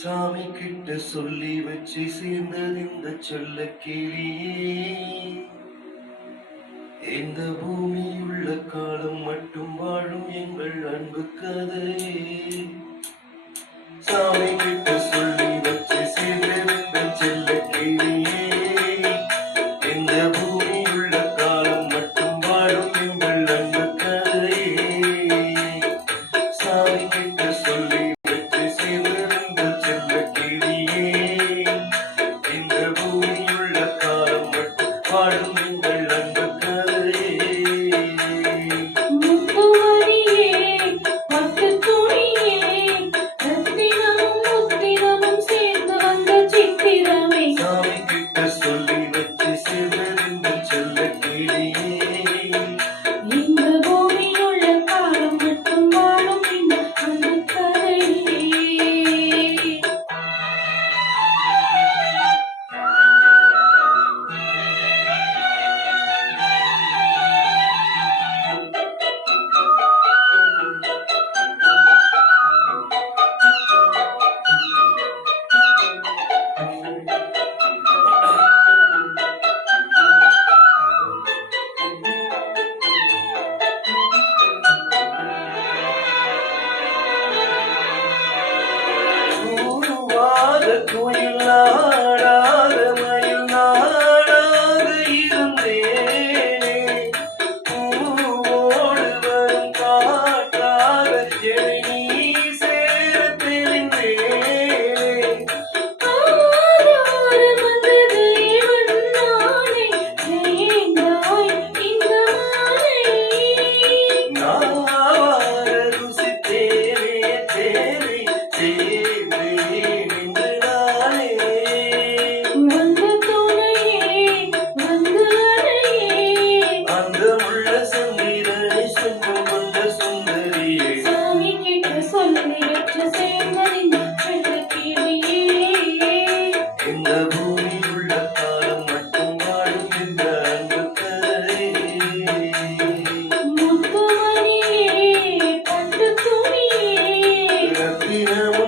சாமி கிட்ட சொல்லி வச்சு சேர்ந்தது இந்த சொல்ல கிளியே. இந்த பூமியுள்ள காலம் மட்டும் வாழும் எங்கள் அன்பு கதையே. சாமி கிட்ட சொல்லி வச்சு சேர்ந்தது இந்த சொல்ல கிளியே. இந்த பூமியுள்ள காலம் மட்டும் வாழும் எங்கள் அன்பு கதையே. சாமி கிட்ட சொல்லி வச்சு சேர்ந்தது இந்த சொல்ல கிளியே. இந்த பூமியுள்ள காலம் மட்டும் வாழும் எங்கள் அன்பு கதையே. சாமி கிட்ட சொல்லி வச்சு சேர்ந்தது இந்த சொல்ல கிளியே. இந்த பூமியுள்ள காலம் மட்டும் வாழும் இந்த அன்பு கதையே. கூடுவாத குயில் நாடாத மயில் நாடாக இருந்தேனே. பூவோடு வரும் காற்றாக என்னை நீ சேர தெரிந்தேனே. ஆதாரம் வந்த தேவன் நானே, சேர்ந்தாய் இந்த மாலை. நான் வார ருசித்தேனே தேனை சேர்ந்தேன் இன்று நானே. வந்த துணையே, வந்து அணையே. அந்த உள்ள சந்திரனை சொந்தம் வந்த சுந்தரியே. சாமி கிட்ட சொல்லி வச்சு சேர்ந்தது இந்த செல்ல கிளியே. இந்த பூமியுள்ள காலம் மட்டும் வாழும் இந்த அன்பு கதையே. முத்துமணியே, பட்டு துணியே. ரத்தினம்